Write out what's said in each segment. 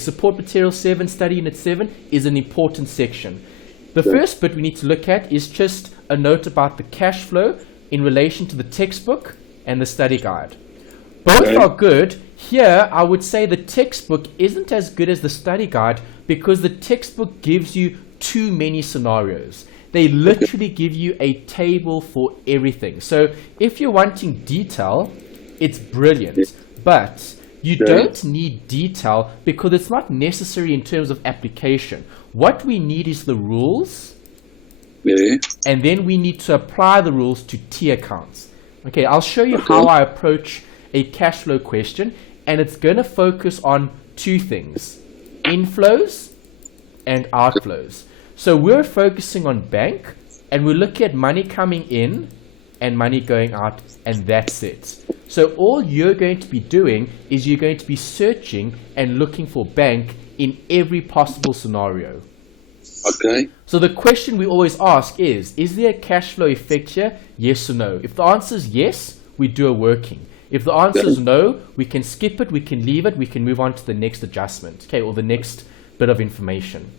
Support material 7, study unit 7 is an important section. The first bit we need to look at is just a note about the cash flow in relation to the textbook and the study guide. Both are good. Here, I would say the textbook isn't as good as the study guide because the textbook gives you too many scenarios. They literally give you a table for everything. So if you're wanting detail, it's brilliant. But you don't need detail because it's not necessary in terms of application. What we need is the rules, and then we need to apply the rules to T accounts. Okay, I'll show you how I approach a cash flow question, and it's going to focus on two things: inflows and outflows. So we're focusing on bank, and we're looking at money coming in and money going out, and that's it. So all you're going to be doing is you're going to be searching and looking for bank in every possible scenario. Okay. So the question we always ask is there a cash flow effect here? Yes or no? If the answer is yes, we do a working. If the answer is no, we can skip it, we can leave it, we can move on to the next adjustment, okay, or the next bit of information.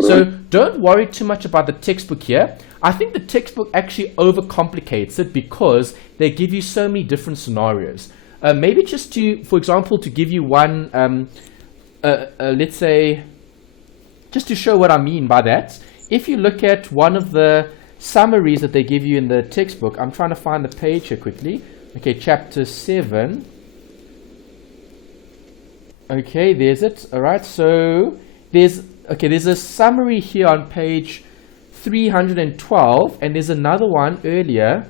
So don't worry too much about the textbook here. I think the textbook actually overcomplicates it because they give you so many different scenarios. Maybe just to, for example, to give you one, let's say, just to show what I mean by that, if you look at one of the summaries that they give you in the textbook, I'm trying to find the page here quickly. Okay, chapter 7. Okay, there's it. All right, so there's a summary here on page 312, and there's another one earlier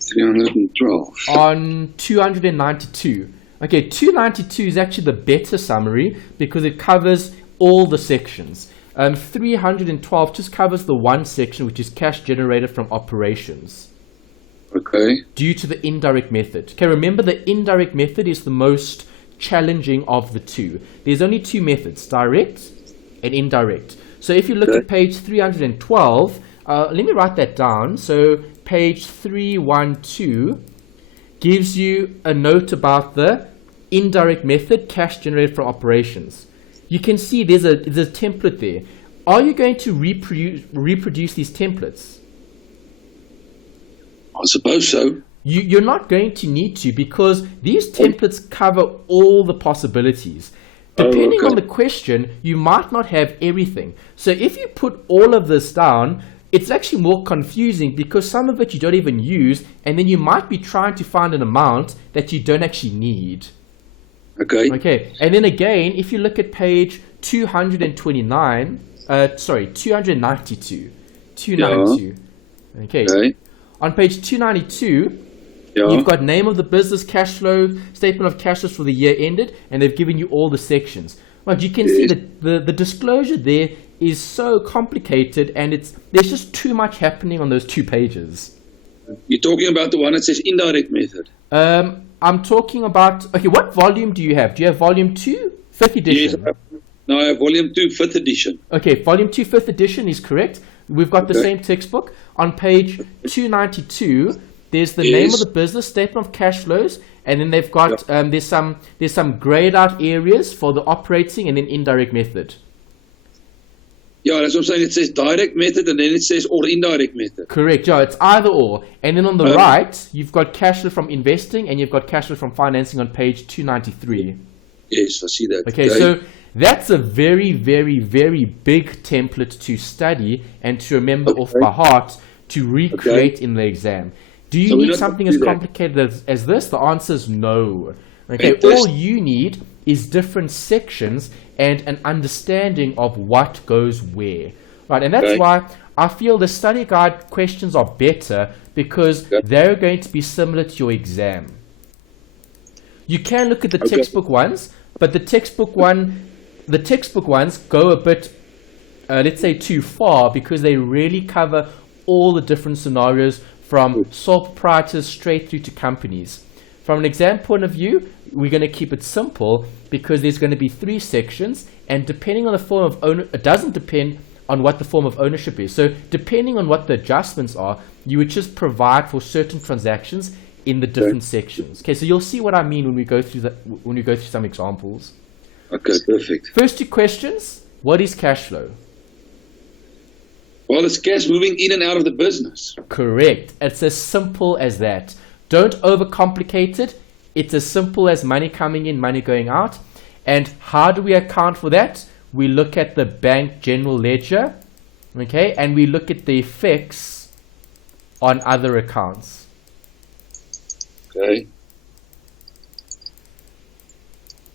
312 on 292. Okay, 292 is actually the better summary because it covers all the sections. 312 just covers the one section, which is cash generated from operations. Okay. Due to the indirect method. Okay, remember the indirect method is the most challenging of the two. There's only two methods, direct and indirect. So if you look at page 312, let me write that down. So page 312 gives you a note about the indirect method, cash generated from operations. You can see there's a template there. Are you going to reproduce these templates? I suppose so. You're not going to need to because these templates cover all the possibilities. Depending on the question, you might not have everything. So if you put all of this down, it's actually more confusing because some of it you don't even use, and then you might be trying to find an amount that you don't actually need. Okay, and then again, if you look at page 292. Okay. On page 292, you've got name of the business, cash flow, statement of cash flows for the year ended, and they've given you all the sections. But you can see that the disclosure there is so complicated, and there's just too much happening on those 2 pages. You're talking about the one that says indirect method? I'm talking about, okay, what volume do you have? Do you have volume 2, 5th edition? Yes, no, I have volume 2, 5th edition. Okay, volume 2, 5th edition is correct. We've got the same textbook. On page 292, there's the name of the business, statement of cash flows, and then they've got, there's some grayed out areas for the operating and then indirect method. Yeah, that's what I'm saying. It says direct method and then it says or indirect method. Correct, yeah, it's either or. And then on the right, you've got cash flow from investing and you've got cash flow from financing on page 293. Yes, I see that. Okay, so that's a very, very, very big template to study and to remember off by heart to recreate in the exam. Do you need something as complicated as this? The answer is no. Okay, all you need is different sections and an understanding of what goes where. Right, and that's why I feel the study guide questions are better because they're going to be similar to your exam. You can look at the textbook ones, but the textbook ones go a bit, let's say, too far because they really cover all the different scenarios from sole proprietors straight through to companies. From an exam point of view, we're going to keep it simple because there's going to be 3 sections, and depending on the form of ownership, it doesn't depend on what the form of ownership is. So depending on what the adjustments are, you would just provide for certain transactions in the different sections. Okay, so you'll see what I mean when we go through some examples. Okay, perfect. First two questions: what is cash flow? Well, it's cash moving in and out of the business. Correct. It's as simple as that. Don't overcomplicate it. It's as simple as money coming in, money going out. And how do we account for that? We look at the bank general ledger, okay, and we look at the effects on other accounts. Okay.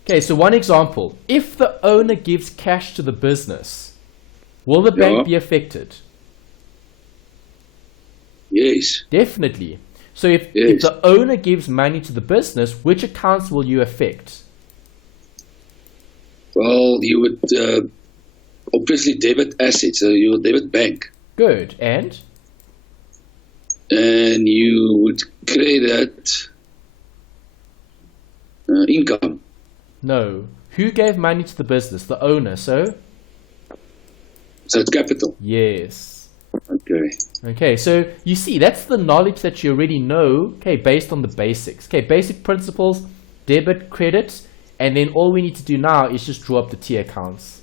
Okay, so one example. If the owner gives cash to the business, will the bank be affected? Yes. Definitely. So if the owner gives money to the business, which accounts will you affect? Well, you would obviously debit assets, so you would debit bank. Good. And you would credit income. no. Who gave money to the business? The owner. So it's capital. yes. Okay. Okay, so you see, that's the knowledge that you already know, okay, based on the basics. Okay, basic principles, debit, credit, and then all we need to do now is just draw up the T accounts.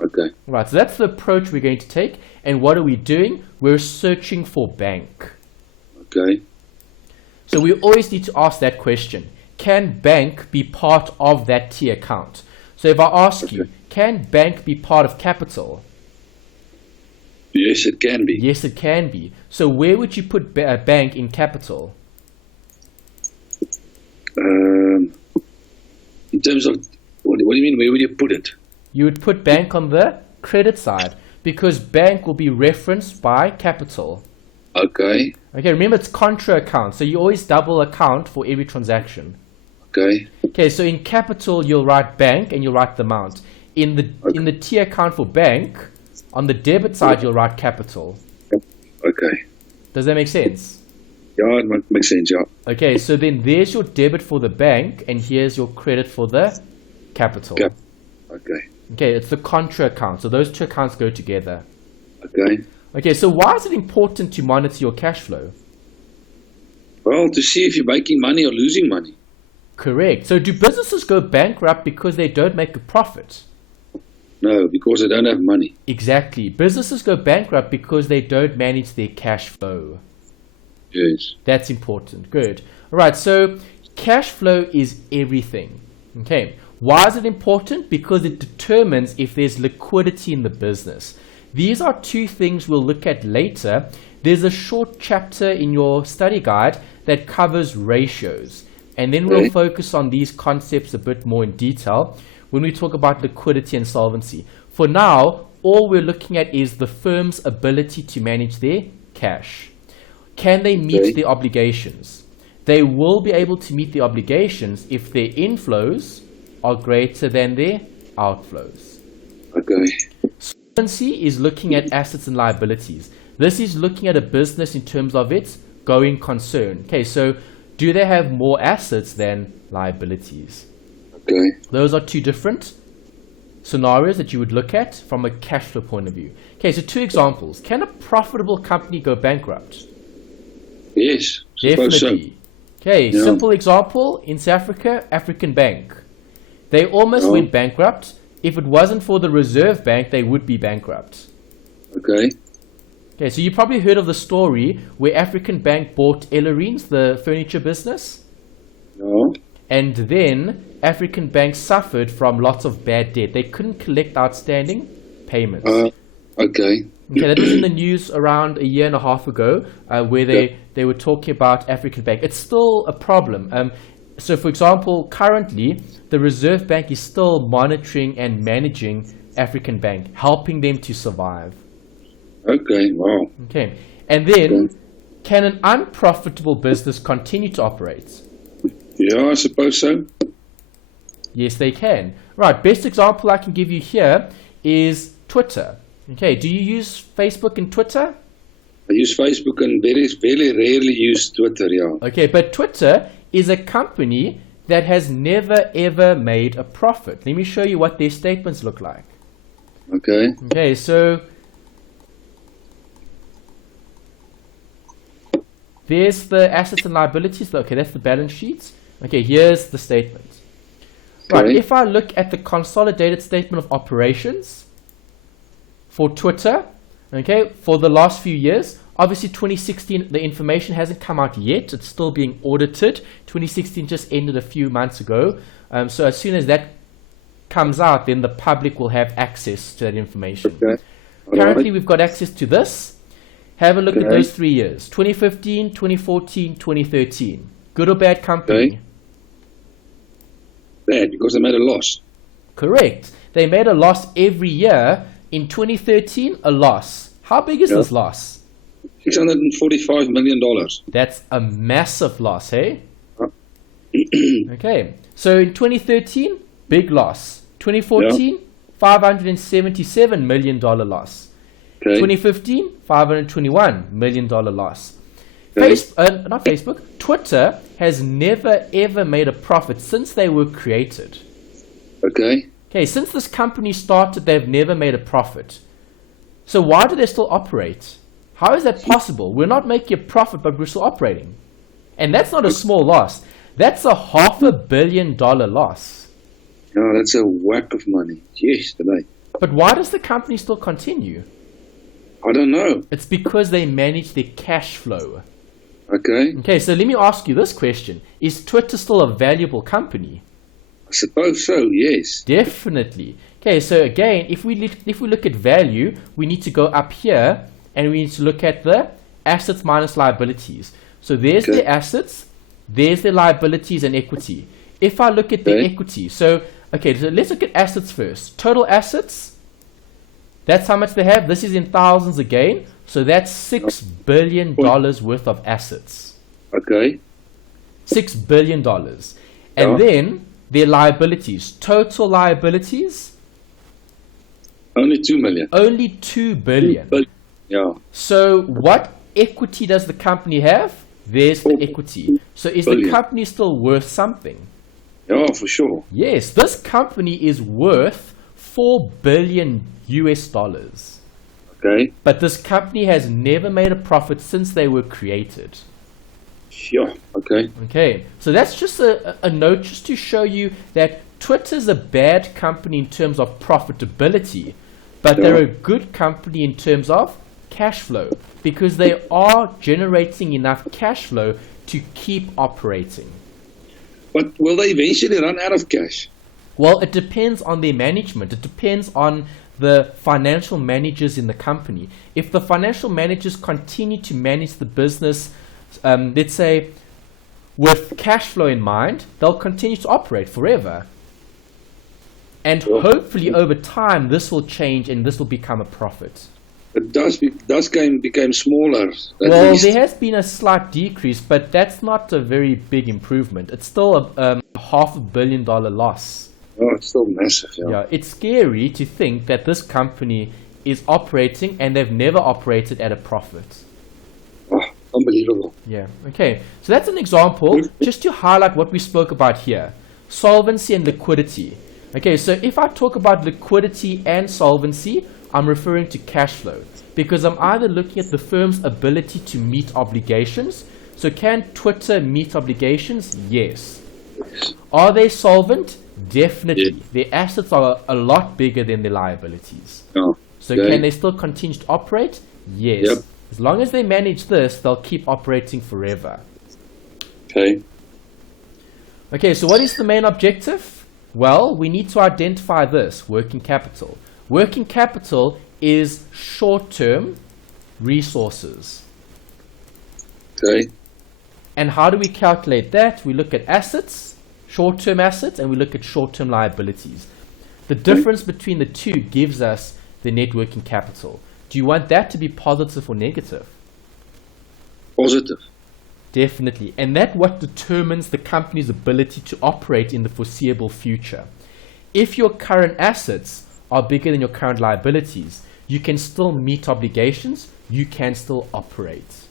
Okay. Right, so that's the approach we're going to take. And what are we doing? We're searching for bank. Okay. So we always need to ask that question. Can bank be part of that T account? So if I ask you, can bank be part of capital? Yes, it can be. Yes, it can be. So where would you put bank in capital? In terms of, what do you mean, where would you put it? You would put bank on the credit side because bank will be referenced by capital. Okay. Okay, remember it's contra account, so you always double account for every transaction. Okay. Okay, so in capital you'll write bank and you'll write the amount. In the T account for bank, on the debit side you'll write capital. Okay. Does that make sense? Yeah, it makes sense, yeah. Okay, so then there's your debit for the bank and here's your credit for the capital. Okay. Okay, it's the contra account, so those two accounts go together. Okay. Okay, so why is it important to monitor your cash flow? Well, to see if you're making money or losing money. Correct. So do businesses go bankrupt because they don't make a profit? No, because they don't have money. Exactly. Businesses go bankrupt because they don't manage their cash flow. Yes. That's important. Good. All right, so cash flow is everything. Okay. Why is it important? Because it determines if there's liquidity in the business. These are two things we'll look at later. There's a short chapter in your study guide that covers ratios. And then we'll focus on these concepts a bit more in detail when we talk about liquidity and solvency. For now, all we're looking at is the firm's ability to manage their cash. Can they meet their obligations? They will be able to meet the obligations if their inflows are greater than their outflows. Okay. Solvency is looking at assets and liabilities. This is looking at a business in terms of its going concern. Okay, so do they have more assets than liabilities? Okay. Those are two different scenarios that you would look at from a cash flow point of view. Okay, so two examples. Can a profitable company go bankrupt? Yes. Definitely. So. Okay, Yeah. simple example. In South Africa, African Bank. They almost went bankrupt. If it wasn't for the Reserve Bank, they would be bankrupt. Okay. Okay, so you probably heard of the story where African Bank bought Ellerines, the furniture business. No. And then African Bank suffered from lots of bad debt. They couldn't collect outstanding payments. Okay. Okay, that was in the news around a year and a half ago, where they were talking about African Bank. It's still a problem. So, for example, currently, the Reserve Bank is still monitoring and managing African Bank, helping them to survive. Okay, wow. Okay, and then, can an unprofitable business continue to operate? Yeah, I suppose so. Yes, they can. Right, best example I can give you here is Twitter. Okay, do you use Facebook and Twitter? I use Facebook and very rarely use Twitter, yeah. Okay, but Twitter is a company that has never ever made a profit. Let me show you what their statements look like. Okay. Okay, so There's the assets and liabilities. Okay, that's the balance sheet. Okay, here's the statement. Right, Okay. if I look at the consolidated statement of operations for Twitter, okay, for the last few years, obviously 2016, the information hasn't come out yet. It's still being audited. 2016 just ended a few months ago. So as soon as that comes out, then the public will have access to that information. Okay. All Currently, right. we've got access to this. Have a look at Okay. those 3 years, 2015, 2014, 2013. Good or bad company? Okay. Bad, because they made a loss. Correct. They made a loss every year. In 2013, a loss. How big is Yeah. this loss? $645 million. That's a massive loss, hey? Uh. Okay. So in 2013, big loss. 2014, $577 million loss. Okay. 2015, $521 million loss. Okay. Not Facebook, Twitter has never ever made a profit since they were created. Okay. Okay, since this company started, they've never made a profit. So why do they still operate? How is that possible? We're not making a profit, but we're still operating. And that's not a small loss. That's a $500 million loss. Oh, that's a whack of money. Yes, today. But why does the company still continue? I don't know. It's because they manage their cash flow. Okay. Okay, so let me ask you this question. Is Twitter still a valuable company? I suppose so, yes. Definitely. Okay, so again, if we look at value, we need to go up here and we need to look at the assets minus liabilities. So there's Okay. the assets, there's the liabilities and equity. If I look at the Okay. equity, so let's look at assets first. Total assets, that's how much they have. This is in thousands again. So that's $6 billion worth of assets. Okay. $6 billion. And Yeah. then their liabilities, total liabilities, Only 2 million. only $2 billion. But, yeah. So what equity does the company have? There's the equity. So is the Billion. company still worth something? Yeah, for sure. Yes, this company is worth $4 billion US dollars. Okay. But this company has never made a profit since they were created. Yeah. Okay. Okay, so that's just a note just to show you that Twitter's a bad company in terms of profitability, but they're a good company in terms of cash flow because they are generating enough cash flow to keep operating. But will they eventually run out of cash? Well, it depends on their management. It depends on the financial managers in the company. If the financial managers continue to manage the business, let's say, with cash flow in mind, they'll continue to operate forever. And hopefully over time, this will change and this will become a profit. It became smaller. At Well, least. there has been a slight decrease, but that's not a very big improvement. It's still a $500 million loss. Oh, it's still massive. Yeah. Yeah, it's scary to think that this company is operating and they've never operated at a profit. Oh, unbelievable. Yeah, okay. So that's an example just to highlight what we spoke about here. Solvency and liquidity. Okay, so if I talk about liquidity and solvency, I'm referring to cash flow because I'm either looking at the firm's ability to meet obligations. So can Twitter meet obligations? Yes. Are they solvent? Definitely. Yeah. Their assets are a lot bigger than their liabilities. Oh, So okay. can they still continue to operate? Yes. Yep. As long as they manage this, they'll keep operating forever. Okay. Okay, so what is the main objective? Well, we need to identify this, working capital. Working capital is short-term resources. Okay. And how do we calculate that? We look at assets, short-term assets, and we look at short-term liabilities. The difference between the two gives us the net working capital. Do you want that to be positive or negative? Positive. Definitely. And that's what determines the company's ability to operate in the foreseeable future. If your current assets are bigger than your current liabilities, you can still meet obligations, you can still operate.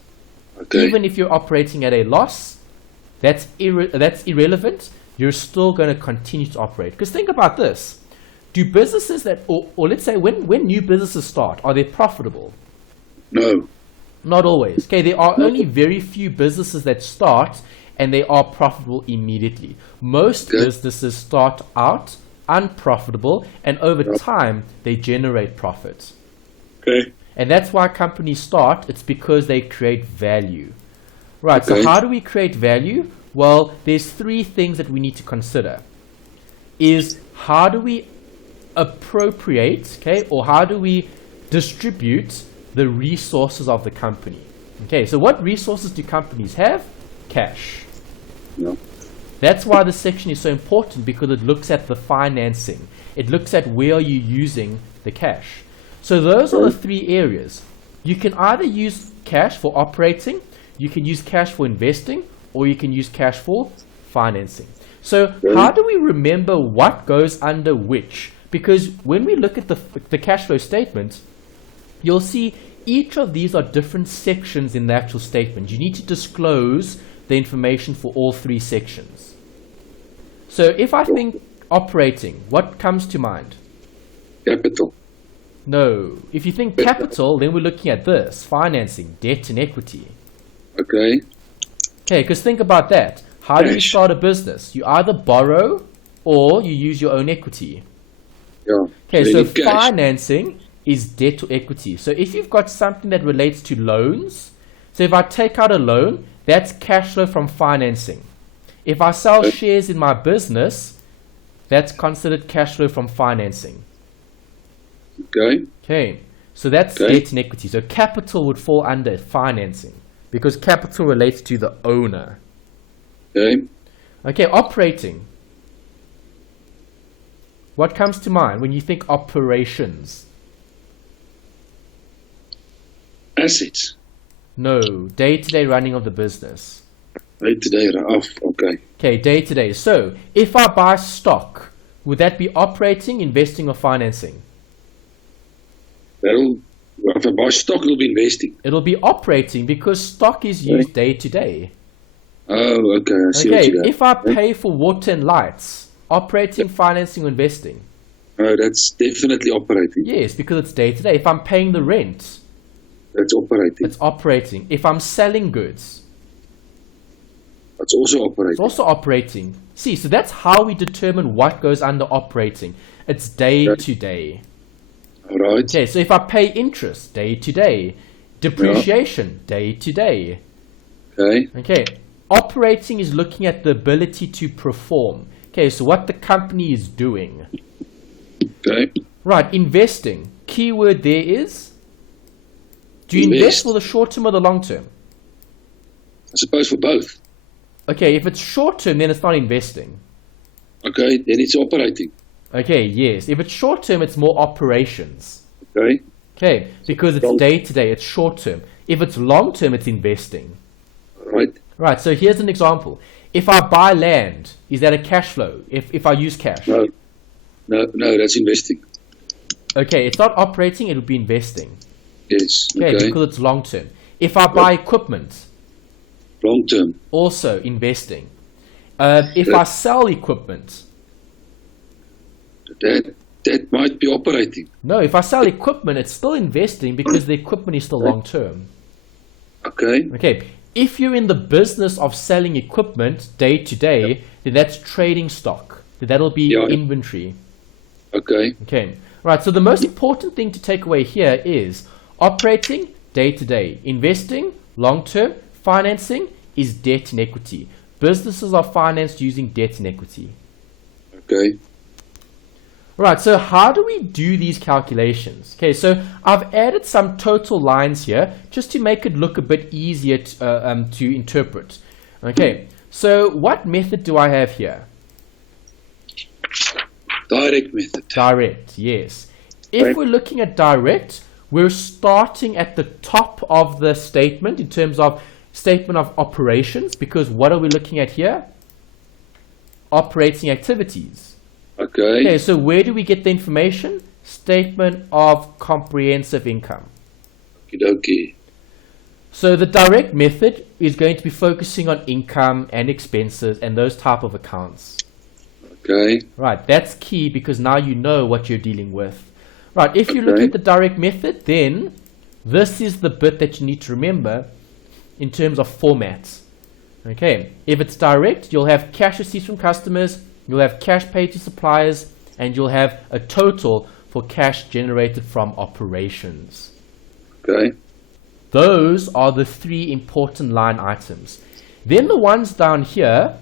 Okay. Even if you're operating at a loss, that's irrelevant, you're still going to continue to operate. Because think about this. Do businesses that, or let's say when new businesses start, are they profitable? No. Not always. Okay, there are only very few businesses that start and they are profitable immediately. Most businesses start out unprofitable and over time they generate profit. Okay. And that's why companies start. It's because they create value. Right, so how do we create value? Well, there's three things that we need to consider. Is how do we appropriate, okay, or how do we distribute the resources of the company? Okay, so what resources do companies have? Cash. No. That's why this section is so important, because it looks at the financing. It looks at where are you using the cash. So those are the three areas. You can either use cash for operating, you can use cash for investing, or you can use cash for financing. So how do we remember what goes under which? Because when we look at the cash flow statement, you'll see each of these are different sections in the actual statement. You need to disclose the information for all three sections. So if I think operating, what comes to mind? Capital. No. If you think capital, then we're looking at this, financing, debt and equity. Okay. Okay, because think about that. How do you start a business? You either borrow or you use your own equity. Yeah. Okay, so cash. financing is debt to equity. So if you've got something that relates to loans, so if I take out a loan, that's cash flow from financing. If I sell shares in my business, that's considered cash flow from financing. Okay. Okay, so that's debt and equity. So capital would fall under financing because capital relates to the owner. Okay. Okay, operating. What comes to mind when you think operations? Assets. No, day-to-day running of the business. Day-to-day off. Okay. Okay, day-to-day. So if I buy stock, would that be operating, investing, or financing? If I buy stock, it'll be investing. It'll be operating because stock is used day-to-day. Oh, okay. I see what you got. If I pay for water and lights, operating, financing, or investing? Oh, that's definitely operating. Yes, because it's day-to-day. If I'm paying the rent, that's operating. it's operating. If I'm selling goods, that's also operating. it's also operating. See, so that's how we determine what goes under operating. It's day-to-day. All right. Okay, so if I pay interest, day-to-day. Depreciation, day-to-day. Okay. Okay, operating is looking at the ability to perform. Okay, so what the company is doing. Okay. Right, investing. Keyword there is, do you invest for the short term or the long term? I suppose for both. Okay, if it's short term, then it's not investing. Okay, then it's operating. Okay, yes. If it's short term, it's more operations. Okay. Okay, because it's day to day, it's short term. If it's long term, it's investing. Right. Right, so here's an example. If I buy land, is that a cash flow? If I use cash? No, that's investing. Okay, it's not operating, it'll be investing. Yes. Okay, because it's long term. If I buy equipment, long term. also investing. If I sell equipment, that might be operating. no, if I sell equipment, it's still investing because the equipment is still long term. Okay. Okay, if you're in the business of selling equipment day to day, then that's trading stock. Then that'll be inventory. Okay. Okay, right. So the most important thing to take away here is operating day to day, investing long term, financing is debt and equity. Businesses are financed using debt and equity. Okay. Right, so how do we do these calculations? Okay, so I've added some total lines here just to make it look a bit easier to interpret. Okay, so what method do I have here? Direct method. Direct, yes. If we're looking at direct, we're starting at the top of the statement in terms of statement of operations, because what are we looking at here? Operating activities. Okay, so where do we get the information? Statement of comprehensive income. Okay. So the direct method is going to be focusing on income and expenses and those type of accounts. Okay. Right, that's key because now you know what you're dealing with. Right, if you look at the direct method, then This is the bit that you need to remember in terms of formats. Okay, if it's direct, you'll have cash receipts from customers, you'll have cash paid to suppliers, and you'll have a total for cash generated from operations. Okay. Those are the three important line items. Then the ones down here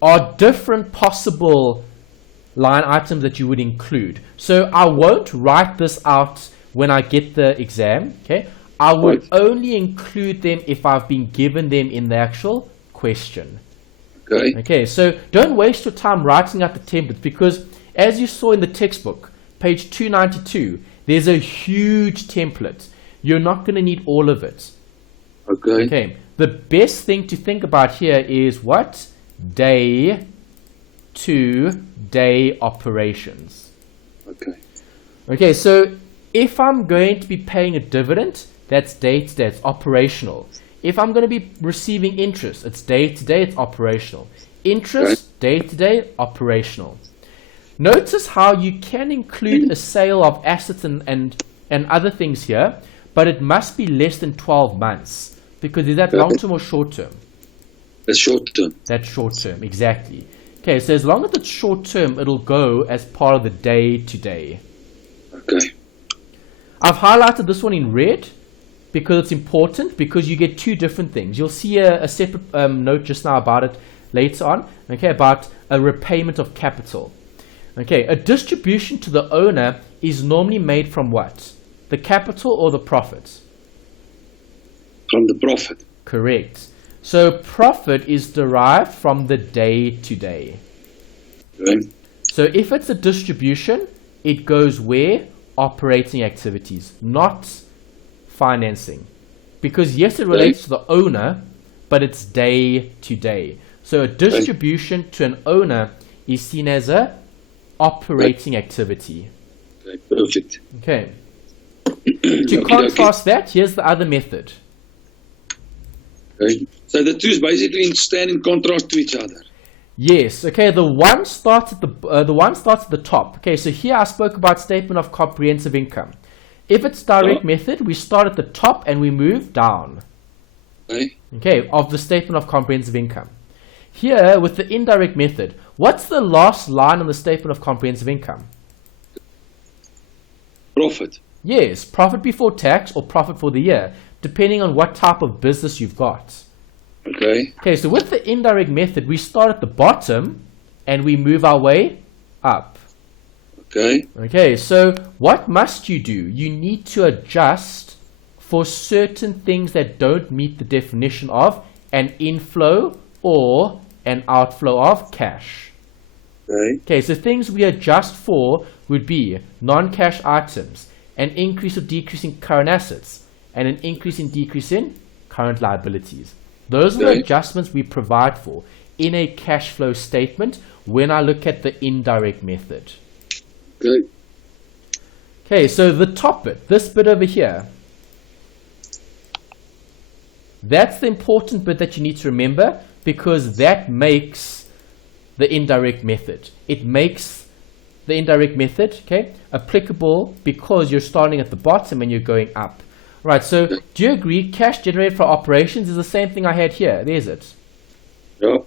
are different possible line items that you would include. So I won't write this out when I get the exam, okay? I would only include them if I've been given them in the actual question. Okay. Okay, so don't waste your time writing out the templates, because as you saw in the textbook, page 292, there's a huge template. You're not going to need all of it. Okay. Okay, the best thing to think about here is what? Day to day operations. Okay. Okay, so if I'm going to be paying a dividend, that's day to day, it's operational. If I'm going to be receiving interest, it's day to day, it's operational. Interest, day to day, operational. Notice how you can include a sale of assets and other things here, but it must be less than 12 months, because is that long term or short term? That's short term. That's short term, exactly. Okay, so as long as it's short term, it'll go as part of the day to day. Okay. I've highlighted this one in red because it's important, because you get two different things. You'll see a separate note just now about it later on, okay, about a repayment of capital. Okay, a distribution to the owner is normally made from what? The capital or the profit? From the profit. Correct. So profit is derived from the day to day. Okay. So if it's a distribution, it goes where? Operating activities, not financing. Because yes, it relates to the owner, but it's day to day. So a distribution to an owner is seen as a operating activity. Okay, perfect. Okay. To contrast that, here's the other method. Okay. So the two basically stand in contrast to each other. Yes. Okay. The one starts at the top. Okay. So here I spoke about statement of comprehensive income. If it's direct method, we start at the top and we move down. Okay. Okay. Of the statement of comprehensive income. Here with the indirect method, what's the last line on the statement of comprehensive income? Profit. Yes. Profit before tax or profit for the year, depending on what type of business you've got. Okay. Okay, so with the indirect method, we start at the bottom and we move our way up. Okay. Okay, so what must you do? You need to adjust for certain things that don't meet the definition of an inflow or an outflow of cash. Okay. Okay, so things we adjust for would be non-cash items, an increase or decrease in current assets, and an increase and decrease in current liabilities. Those are the adjustments we provide for in a cash flow statement when I look at the indirect method. Okay. Okay, so the top bit, this bit over here, that's the important bit that you need to remember, because that makes the indirect method. It makes the indirect method, okay, applicable because you're starting at the bottom and you're going up. Right, so do you agree cash generated from operations is the same thing I had here? There's it. Yeah.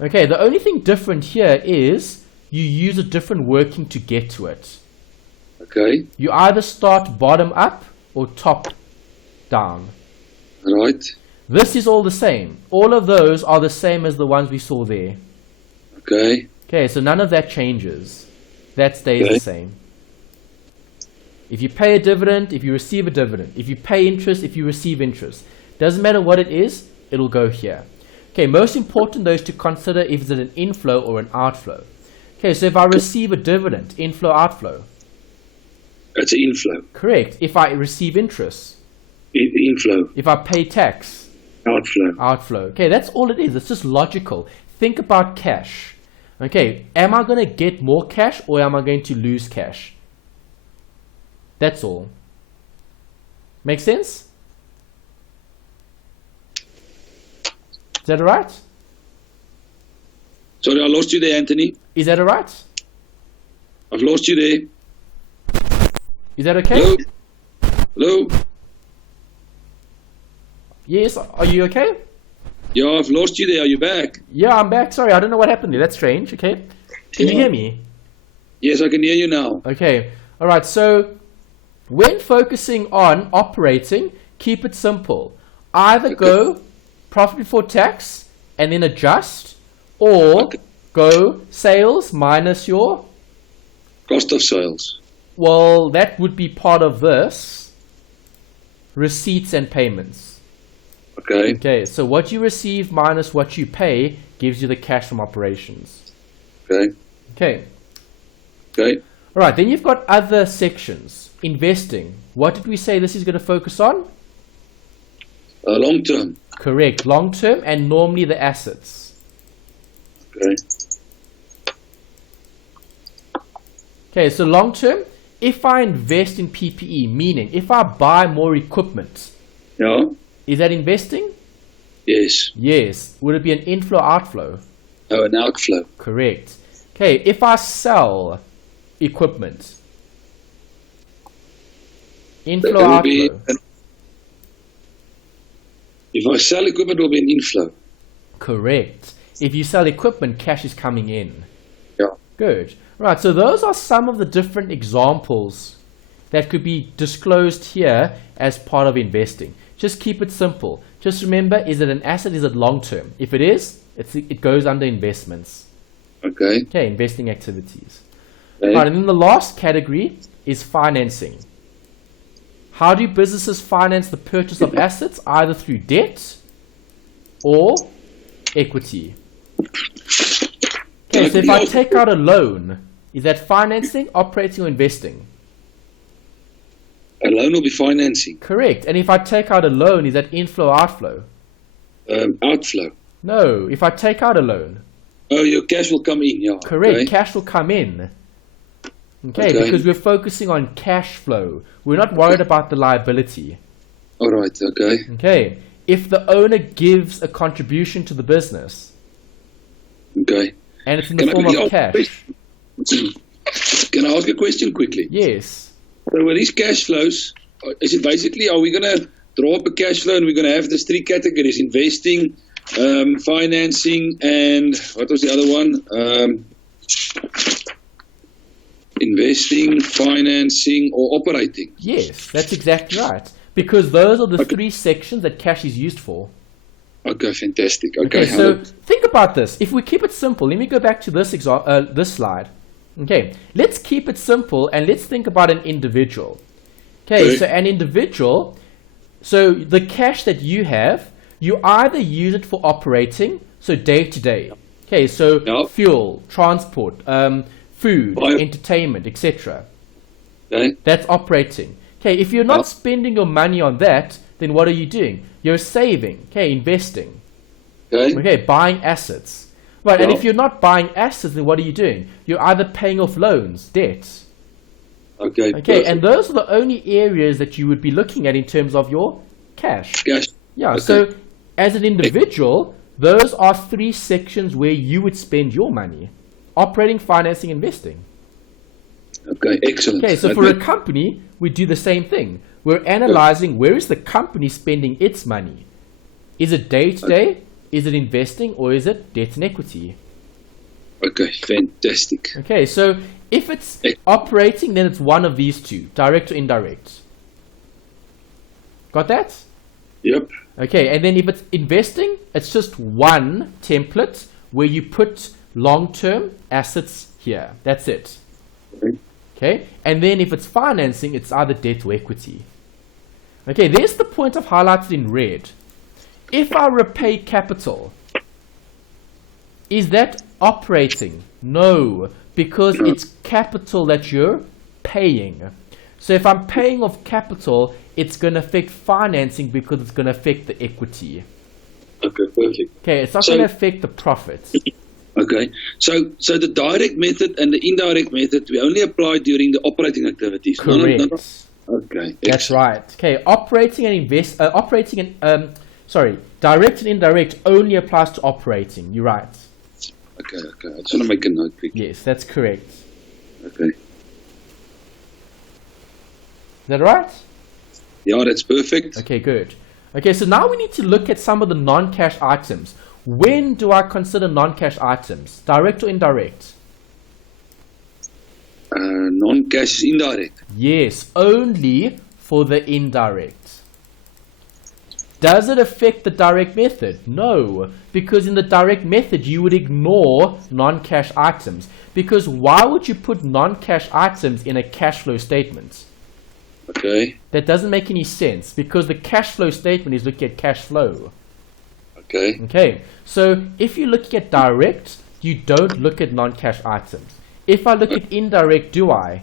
Okay, the only thing different here is you use a different working to get to it. Okay. You either start bottom up or top down. Right. This is all the same. All of those are the same as the ones we saw there. Okay. Okay, so none of that changes. That stays the same. If you pay a dividend, if you receive a dividend, if you pay interest, if you receive interest, doesn't matter what it is, it'll go here. Okay, most important though is to consider if it's an inflow or an outflow. Okay, so if I receive a dividend, inflow, outflow. That's an inflow. Correct. If I receive interest. Inflow. If I pay tax. Outflow. Outflow. Okay, that's all it is. It's just logical. Think about cash. Okay, am I going to get more cash or am I going to lose cash? That's all. Make sense? Is that alright? Sorry, I lost you there, Anthony. Is that alright? I've lost you there. Is that okay? Hello? Hello? Yes, are you okay? Yeah, I've lost you there. Are you back? Yeah, I'm back. Sorry, I don't know what happened there. That's strange. Okay. Can you hear me? Yes, I can hear you now. Okay. All right. So when focusing on operating, keep it simple. Either go profit before tax and then adjust, or go sales minus your... Cost of sales. Well, that would be part of this. Receipts and payments. Okay. Okay, so what you receive minus what you pay gives you the cash from operations. Okay. Okay. Okay. All right, then you've got other sections. Investing. What did we say this is going to focus on? Long term. Correct. Long term and normally the assets. Okay. Okay, so long term, if I invest in PPE, meaning if I buy more equipment, Yeah. is that investing? Yes. Yes. Would it be an inflow, outflow? Oh, an outflow. Correct. Okay, if I sell equipment, inflow, That will be outflow? if I sell equipment, it will be an inflow. Correct. If you sell equipment, cash is coming in. Yeah. Good. Right, so those are some of the different examples that could be disclosed here as part of investing. Just keep it simple. Just remember, is it an asset, is it long term? If it is, it goes under investments. Okay. Okay, investing activities. Okay. Right, and then the last category is financing. How do businesses finance the purchase of assets? Either through debt or equity. Okay, so if I take out a loan, is that financing, operating, or investing? A loan will be financing. Correct. And if I take out a loan, is that inflow or outflow? Outflow. No. If I take out a loan, Oh, your cash will come in, yeah. correct, Okay. cash will come in. Okay, Okay. because we're focusing on cash flow. We're not worried about the liability. All right, okay. Okay. If the owner gives a contribution to the business, Okay. and it's in the form of cash. Can I ask a question quickly? Yes. So with these cash flows, is it basically, are we going to draw up a cash flow and we're going to have these three categories, investing, financing, and what was the other one? Investing, financing, or operating? Yes, that's exactly right. Because those are the three sections that cash is used for. Okay, fantastic. Okay, So think about this. If we keep it simple, let me go back to this this slide. Okay, let's keep it simple and let's think about an individual. Okay, so an individual, so the cash that you have, you either use it for operating, so day to day. Okay, so fuel, transport, food, entertainment, etc. Okay. That's operating. Okay, if you're not spending your money on that, then what are you doing? You're saving, okay, investing. Okay, buying assets. Right, and if you're not buying assets, then what are you doing? You're either paying off loans, debts. Okay, Okay, and those are the only areas that you would be looking at in terms of your cash. Cash. Yeah, Okay. so as an individual, those are three sections where you would spend your money. Operating, financing, investing. Okay, excellent. Okay, so for a company, we do the same thing. We're analyzing where is the company spending its money. Is it day-to-day? Is it investing? Or is it debt and equity? Okay, fantastic. Okay, so if it's operating, then it's one of these two, direct or indirect. Got that? Yep. Okay, and then if it's investing, it's just one template where you put long-term assets here. That's it. Okay, and then if it's financing, it's either debt or equity. Okay, there's the point I've highlighted in red. If I repay capital, is that operating? No, because it's capital that you're paying. So if I'm paying off capital, it's going to affect financing because it's going to affect the equity. Okay, perfect. Okay, it's not going to affect the profits. Okay, so the direct method and the indirect method we only apply during the operating activities. Correct. Okay, that's right. Okay, operating and direct and indirect only applies to operating. You're right. Okay. I just want to make a note quickly. Yes, that's correct. Okay. Is that right? Yeah, that's perfect. Okay, good. Okay, so now we need to look at some of the non-cash items. When do I consider non-cash items? Direct or indirect? Non-cash is indirect. Yes, only for the indirect. Does it affect the direct method? No, because in the direct method you would ignore non-cash items. Because why would you put non-cash items in a cash flow statement? Okay. That doesn't make any sense because the cash flow statement is looking at cash flow. Okay. Okay, so if you're looking at direct, you don't look at non-cash items. If I look at indirect, do I?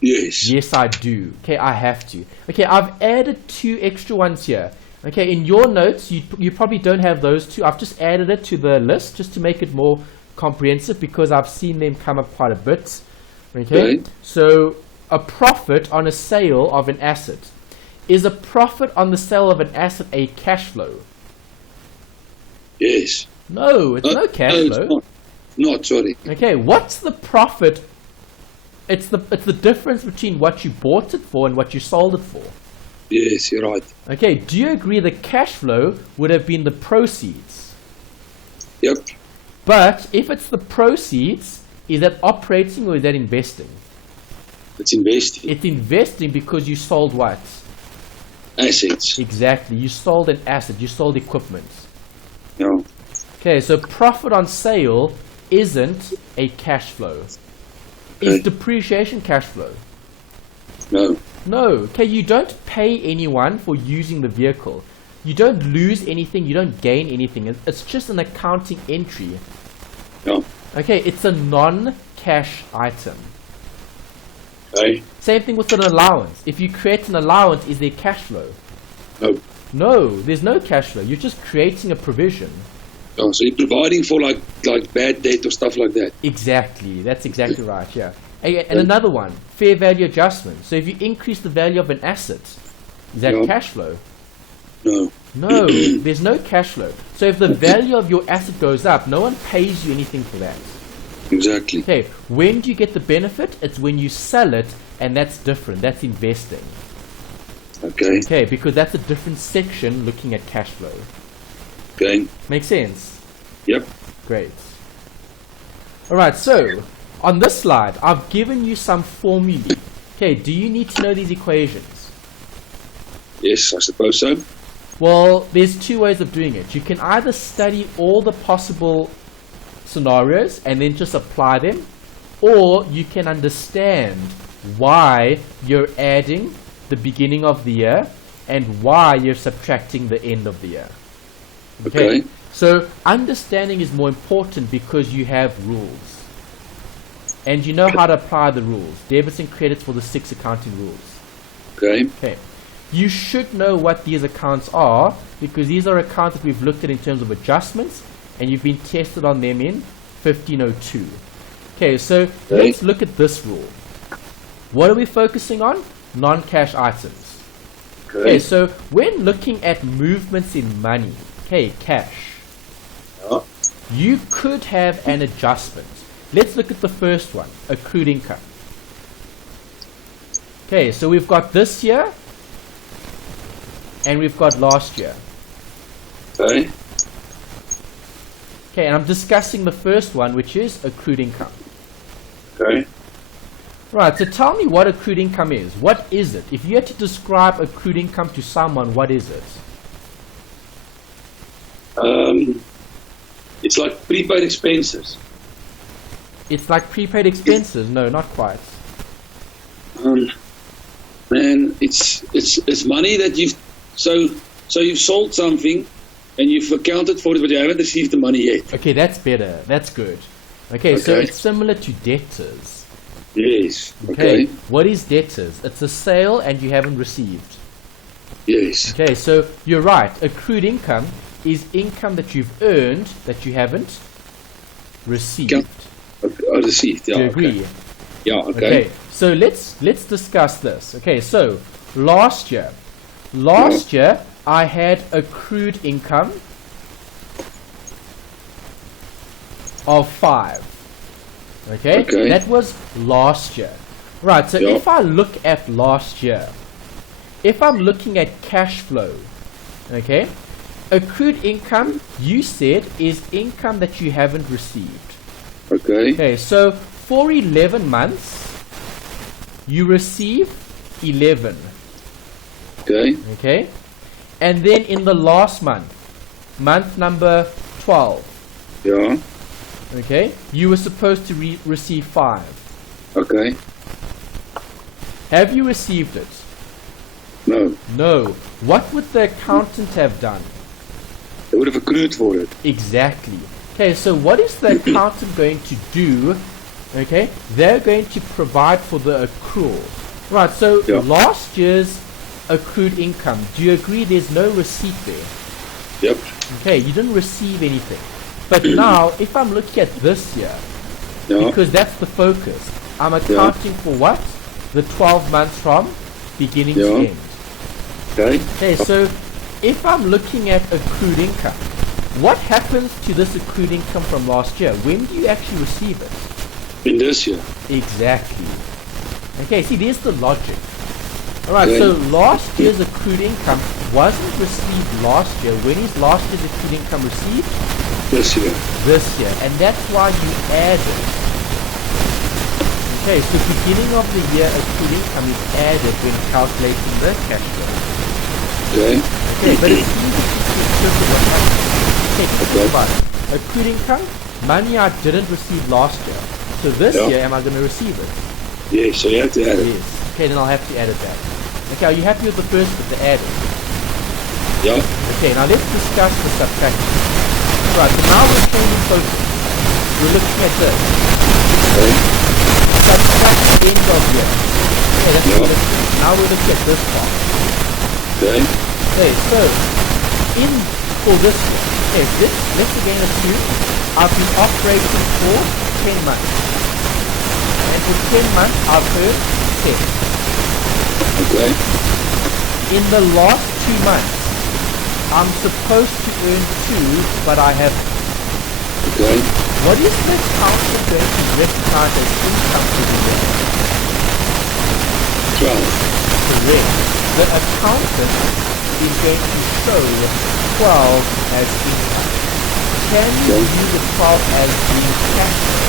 Yes. Yes, I do. Okay, I have to. Okay, I've added 2 extra ones here. Okay, in your notes, you probably don't have those 2. I've just added it to the list just to make it more comprehensive because I've seen them come up quite a bit. Okay, so a profit on a sale of an asset. Is a profit on the sale of an asset a cash flow? Yes. No, it's no cash flow. It's not, sorry. Okay, what's the profit? It's the difference between what you bought it for and what you sold it for. Yes, you're right. Okay, do you agree the cash flow would have been the proceeds? Yep. But if it's the proceeds, is that operating or is that investing? It's investing. It's investing because you sold what? Assets. Exactly, you sold an asset, you sold equipment. Yeah. Okay, so profit on sale isn't a cash flow. Is depreciation cash flow? No. No. Okay, you don't pay anyone for using the vehicle. You don't lose anything, you don't gain anything. It's just an accounting entry. Yeah. Okay, it's a non-cash item. Okay. Same thing with an allowance. If you create an allowance, is there cash flow? No. No, there's no cash flow. You're just creating a provision. Oh, so you're providing for like bad debt or stuff like that. Exactly. That's exactly right, yeah. And another one, fair value adjustment. So if you increase the value of an asset, is that cash flow? No. No, there's no cash flow. So if the value of your asset goes up, no one pays you anything for that. Exactly. Okay, when do you get the benefit? It's when you sell it, and that's different. That's investing. Okay. Okay, because that's a different section looking at cash flow. Okay. Makes sense? Yep. Great. Alright, so on this slide, I've given you some formulae. Okay, do you need to know these equations? Yes, I suppose so. Well, there's 2 ways of doing it. You can either study all the possible scenarios and then just apply them, or you can understand why you're adding the beginning of the year and why you're subtracting the end of the year. Okay. So understanding is more important because you have rules. And you know how to apply the rules. Debits and credits for the 6 accounting rules. Okay. You should know what these accounts are because these are accounts that we've looked at in terms of adjustments and you've been tested on them in 1502. Okay, so let's look at this rule. What are we focusing on? Non-cash items. Okay, so when looking at movements in money, okay, cash, you could have an adjustment. Let's look at the first one, accrued income. Okay, so we've got this year and we've got last year. Okay, and I'm discussing the first one, which is accrued income. Okay. Right, so tell me what accrued income is. What is it? If you had to describe accrued income to someone, what is it? It's like prepaid expenses. It's like prepaid expenses. No, not quite. Man, it's money that you've so you've sold something and you've accounted for it, but you haven't received the money yet. Okay, that's better. That's good. Okay, so it's similar to debtors. Yes. Okay. What is debtors? It's a sale and you haven't received. Yes. Okay, so you're right. Accrued income is income that you've earned that you haven't received. Received, yeah. Do you agree? Yeah, okay. So let's discuss this. Okay, so last year I had accrued income of 5. Okay? That was last year. Right, so if I look at last year, if I'm looking at cash flow, okay, accrued income, you said, is income that you haven't received. Okay. Okay, so for 11 months, you receive 11. Okay. Okay, and then in the last month, month number 12, Yeah. okay, you were supposed to receive 5. Okay. Have you received it? No. No. What would the accountant have done? They would have accrued for it. Exactly. Okay, so what is the accountant going to do? Okay, they're going to provide for the accrual. Right, so Yeah. last year's accrued income, do you agree there's no receipt there? Yep. Okay, you didn't receive anything. But now, if I'm looking at this year, Yeah. because that's the focus, I'm accounting for what? The 12 months from beginning to Yeah. end. Okay. Okay, so if I'm looking at accrued income, what happens to this accrued income from last year? When do you actually receive it? In this year. Exactly. Okay, see, there's the logic. Alright, Okay. so last year's accrued income wasn't received last year. When is last year's accrued income received? This year. This year. And that's why you add it. Okay, so beginning of the year accrued income is added when calculating the cash flow. Okay. Okay, but it's easy to interpret what happens. Okay, think about it. Accrued income, money I didn't receive last year. So this Yeah. year, am I going to receive it? Yes, so you have to add it. Yes. Okay, then I'll have to add it back. Okay, are you happy with the first bit, the adding? Yeah. Okay, now let's discuss the subtraction. Right, so now we're changing focus. We're looking at this. Okay. Subtract end of year. Okay, that's Yeah. what we're looking at. Now we're looking at this part. Okay. Okay, so in for this year, okay, let's again assume I've been operating for 10 months. And for 10 months I've earned 10. Okay. In the last 2 months, I'm supposed to earn 2, but I haven't. Okay. What is the accountant going to recognize as income for the year? 12. Correct. The accountant is going to show 12 as income. Can you Okay. view the 12 as being cash flow?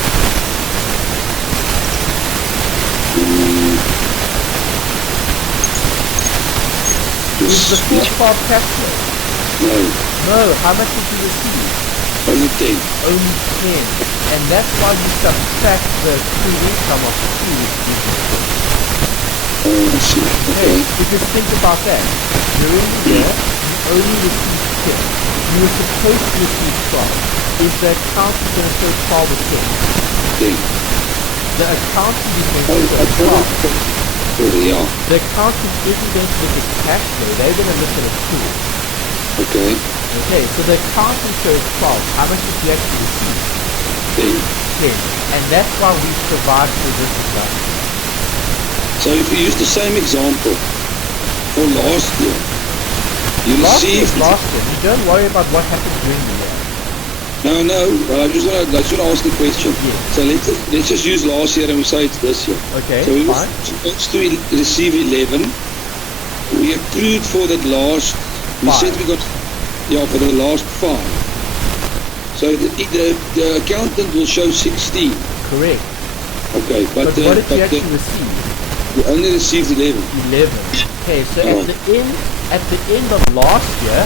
Is the full 12 cash flow? No. No. How much did you receive? Only 10. Only 10. And that's why you subtract the accrued income of 2, which gives you 10. Oh, I see. Okay, Okay. because think about that. During the year, you only received 10. You were supposed to receive 12. Is the accountant going to show 12 or 10? 10. The accountant is going Oh, to show 12. yeah. The accountant isn't going to look at cash flow. They're going to look at accrual. Okay. Okay, so the accountant shows 12. How much did you actually receive? 10. 10. And that's why we provide for this example. So if you use the same example for last year, you Last year received... is last year. You don't worry about what happened during the year. No, but I just want to ask the question. Yes. So let's just use last year and we say it's this year. Okay, So we were fine. supposed to receive 11. We accrued for that last... We 5. said we got... Yeah, for the last 5. So the accountant will show 16. Correct. Okay, But what did you actually receive? we only received 11. 11. Okay, so Oh. at the end of last year,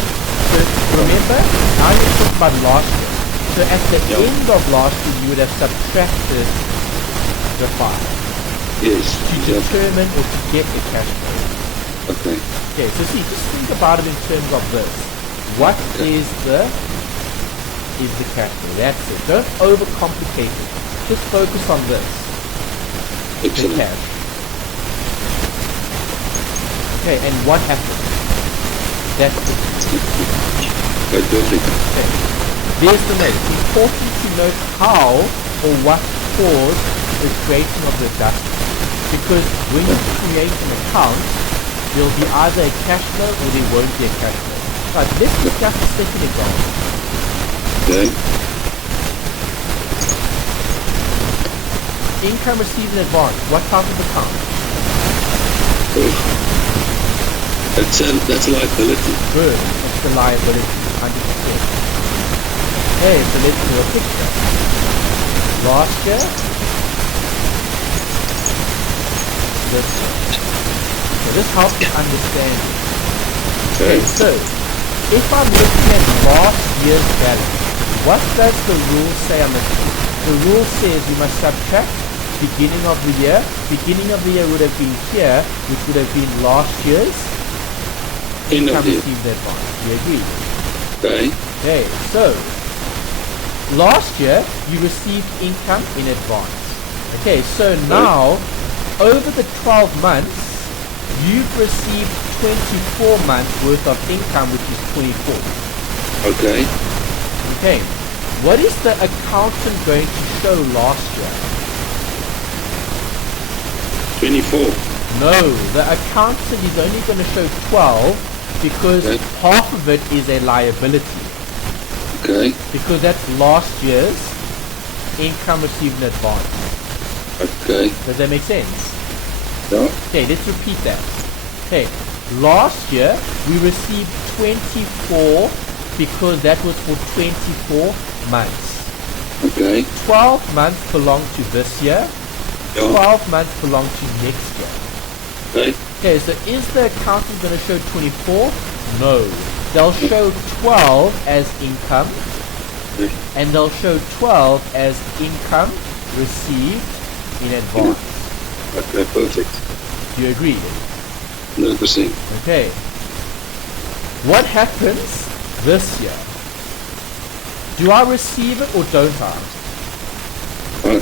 so remember, now you're talking about last year. So at the Yeah. end of last year, you would have subtracted the 5 Yes. to Yeah. determine or to get the cash flow. Okay. Okay, so see, just think about it in terms of this. What is the cash flow? That's it. Don't overcomplicate it. Just focus on this. The Excellent. cash. Okay, and what happened? That's it. Okay, perfect. Okay. There's the note. It's important to note how or what caused the creation of the adjustment. Because when you create an account, there'll be either a cash flow or there won't be a cash flow. Right, let's discuss the second example. Okay. Income received in advance. What type of account? That's a liability. Good. It's the liability, 100%. Okay, so let's do a picture. Last year, this year. So this helps you understand. Okay, so if I'm looking at last year's balance, what does the rule say I must do? The rule says you must subtract beginning of the year. Beginning of the year would have been here, which would have been last year's income received in advance. Do you agree? Okay. Okay, so last year you received income in advance. Okay, so now over the 12 months you've received 24 months worth of income, which is 24. Okay. Okay, what is the accountant going to show last year? 24. No, the accountant is only going to show 12 because half of it is a liability. Okay. Because that's last year's income received in advance. Okay. Does that make sense? Yeah. Okay, let's repeat that. Okay, last year we received 24 because that was for 24 months. Okay. 12 months belong to this year. Yeah. 12 months belong to next year. Okay. Okay, so is the accountant going to show 24? No. They'll show 12 as income, and they'll show 12 as income received in advance. Okay, perfect. Do you agree? 100%. Okay. What happens this year? Do I receive it or don't I?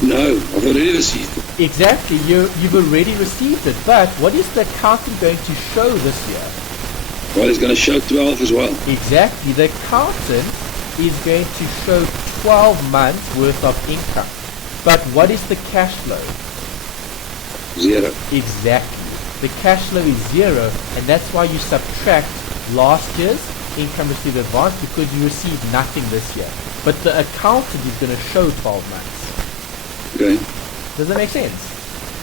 No, I've already received it. Exactly, you've already received it, but what is the accountant going to show this year? Well, it's going to show 12 as well. Exactly, the accountant is going to show 12 months worth of income. But what is the cash flow? 0. Exactly, the cash flow is 0, and that's why you subtract last year's income received in advance, because you received nothing this year. But the accountant is going to show 12 months. Okay. Does that make sense?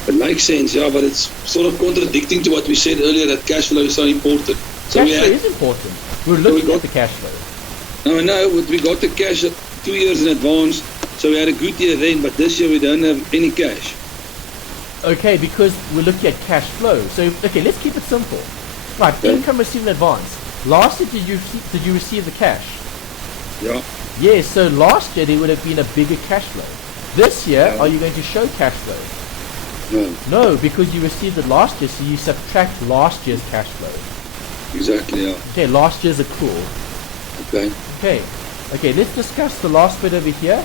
It makes sense, yeah, but it's sort of contradicting to what we said earlier, that cash flow is so important. So Cash flow is important. We're looking at the cash flow. No, I know, but we got the cash 2 years in advance, so we had a good year then, but this year we don't have any cash. Okay, because we're looking at cash flow. So, okay, let's keep it simple. Right, income received in advance. Last year, did you receive the cash? Yeah. Yes, so last year there would have been a bigger cash flow. This year, are you going to show cash flow? No. No, because you received it last year, so you subtract last year's cash flow. Exactly, yeah. Okay, last year's accrual. Okay. Okay, let's discuss the last bit over here.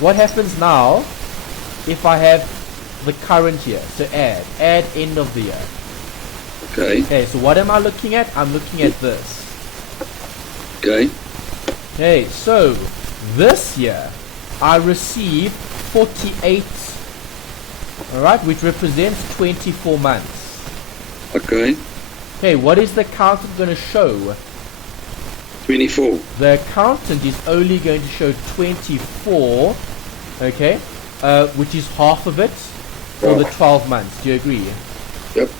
What happens now if I have the current year? So add end of the year. Okay, so what am I looking at? I'm looking at this. Okay, so this year I received 48, alright, which represents 24 months. Okay, what is the accountant going to show? 24. The accountant is only going to show 24, okay, which is half of it for the 12 months. Do you agree? Yep.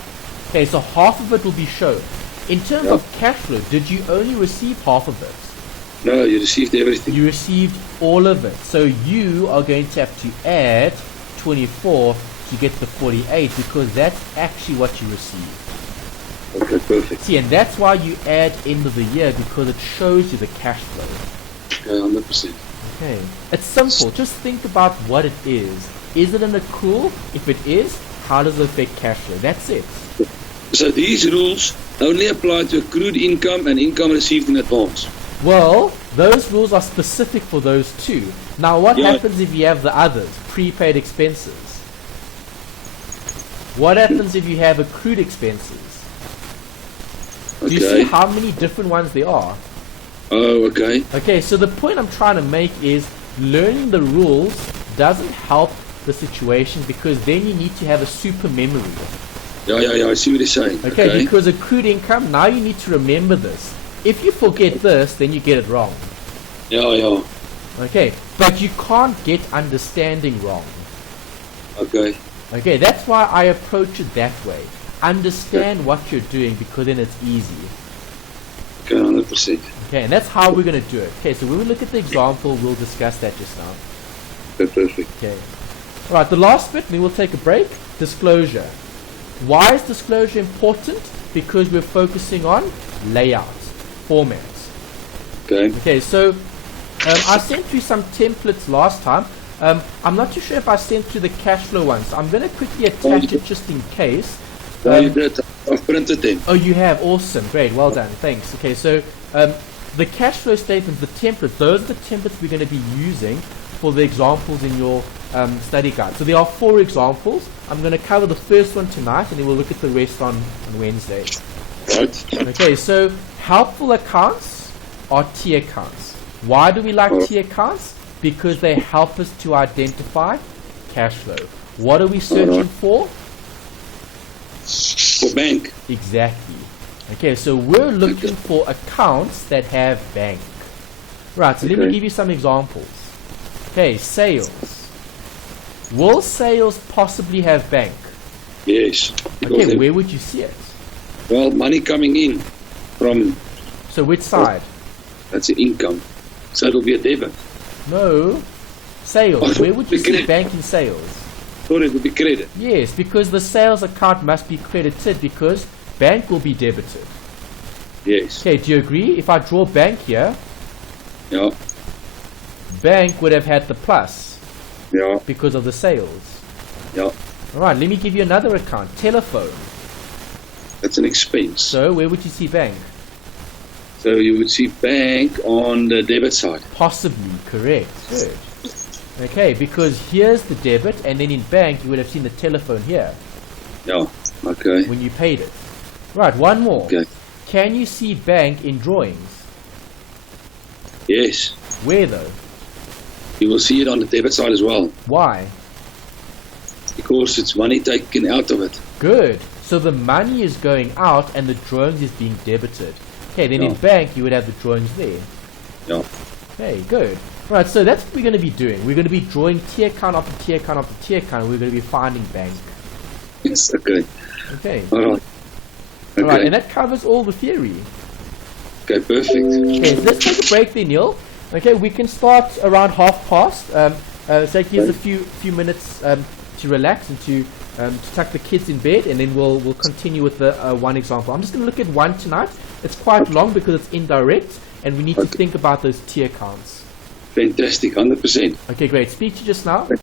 Okay, so half of it will be shown. In terms of cash flow, did you only receive half of it? No, you received everything. You received all of it. So you are going to have to add 24 to get the 48, because that's actually what you received. Okay, perfect. See, and that's why you add end of the year, because it shows you the cash flow. Okay, 100%. Okay. It's simple. Just think about what it is. Is it an accrual? If it is, how does it affect cash flow? That's it. So these rules only apply to accrued income and income received in advance. Well, those rules are specific for those two. Now, what happens if you have the others? Prepaid expenses. What happens if you have accrued expenses? Do you see how many different ones there are? Oh, okay. Okay, so the point I'm trying to make is learning the rules doesn't help the situation, because then you need to have a super memory. Yeah, I see what you're saying. Okay, because accrued income, now you need to remember this. If you forget this, then you get it wrong. Yeah. Okay, but you can't get understanding wrong. Okay. Okay, that's why I approach it that way. understand what you're doing, because then it's easy. Okay, 100%. Okay, and that's how we're going to do it. Okay, so when we look at the example, we'll discuss that just now. Okay, perfect. Okay. All right, the last bit, then we'll take a break. Disclosure. Why is disclosure important? Because we're focusing on layout, formats. Okay. Okay, so I sent you some templates last time. I'm not too sure if I sent you the cash flow ones. I'm going to quickly attach it just in case. No, you did. I've printed them. Oh, you have? Awesome. Great. Well done. Thanks. Okay, so the cash flow statements, the templates, those are the templates we're going to be using for the examples in your study guide. So there are 4 examples. I'm going to cover the first one tonight, and then we'll look at the rest on Wednesday. Right. Okay, so helpful accounts are T accounts. Why do we like T accounts? Because they help us to identify cash flow. What are we searching for? For bank. Exactly. Okay, so we're looking for accounts that have bank. Right, so let me give you some examples. Okay, sales. Will sales possibly have bank? Yes. Okay, where would you see it? Well, money coming in from... So which side? That's the income. So it'll be a debit. No. Sales. Where would you see bank in sales? Thought it would be credit. Yes, because the sales account must be credited because bank will be debited. Yes. Okay, do you agree? If I draw bank here, Yeah. bank would have had the plus Yeah. because of the sales. Yeah. Alright, let me give you another account. Telephone. That's an expense. So where would you see bank? So you would see bank on the debit side. Possibly, correct. Good. Okay, because here's the debit, and then in bank you would have seen the telephone here Yeah. Okay. when you paid it. Right, one more. Okay. Can you see bank in drawings? Yes. Where though? You will see it on the debit side as well. Why? Because it's money taken out of it. Good. So the money is going out and the drawings is being debited. Okay, then in bank you would have the drawings there. Yeah. Okay, good. Right, so that's what we're going to be doing. We're going to be drawing T account after T account after T account. We're going to be finding bank. Yes. Okay. Okay. All right. Okay. Alright, and that covers all the theory. Okay. Perfect. Okay, so let's take a break then, Neil. Okay, we can start around 1:30. So it gives a few minutes to relax and to tuck the kids in bed, and then we'll continue with the one example. I'm just going to look at one tonight. It's quite long because it's indirect, and we need to think about those T accounts. Fantastic. 100%. Okay, great. Speak to you just now.